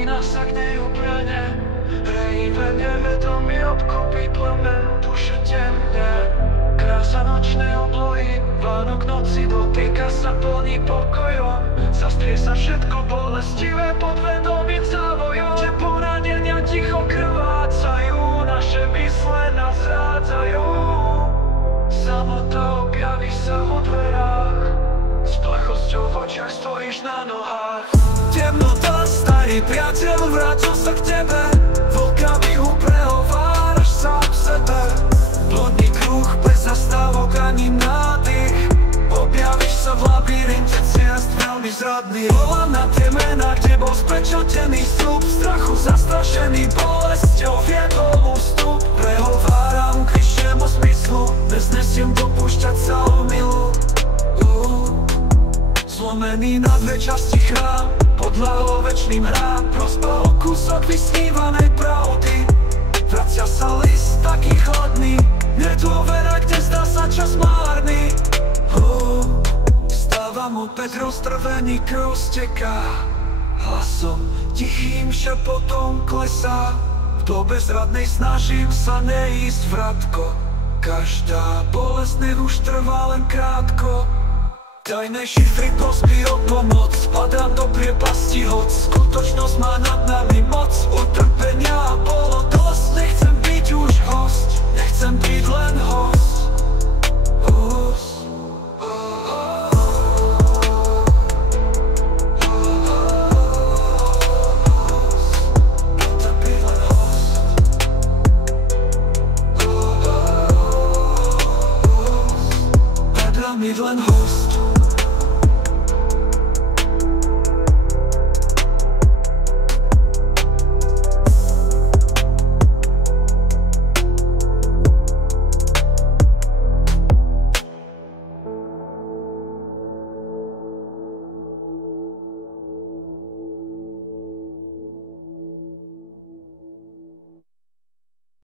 Spomína sa k nej úplne, hrejivé nevedomí obklopí plamen duše temné. Krása nočnej oblohy, Vánok noci dotýka sa plní pokojom. Zastrie sa všetko bolestivé pod vedomým závojom. Že poranenia ticho krvácajú, naše mysle nás zrádzajú. Samota objaví sa vo dverách, s plachosťou v očiach stojíš na nohách. Temnota, starý priateľ, vrátil sa k tebe, vlkami ho prehováraš sám sebe. Plodný kruh bez zastávok ani nádych, objavíš sa v labyrinte ciest veľmi zradný. Volám na tie mená, kde bol spečatený sľub, strachu zastrašený bolesťou viedol ústup. Prehováram k vyššiemu smyslu, neznesiem dopúšťať sa omylu. Zlomený na dve časti chrám, podľahol večným hrám, prospa o kúsok vysnívanej pravdy. Vracia sa list taký chladný, nedôvera, kde zdá sa čas márny. Vstávam opäť roztrvený, krv steká, hlasom tichým šepotom klesá. V dobe zradnej snažím sa neísť vratko, každá bolestný už trvá len krátko. Tajné šifry prosby o pomoc, padám do priepasti hoc. Skutočnosť má nad nami moc, utrpenia a bolo dosť. Nechcem byť už host, nechcem byť len host. Padám byť len host.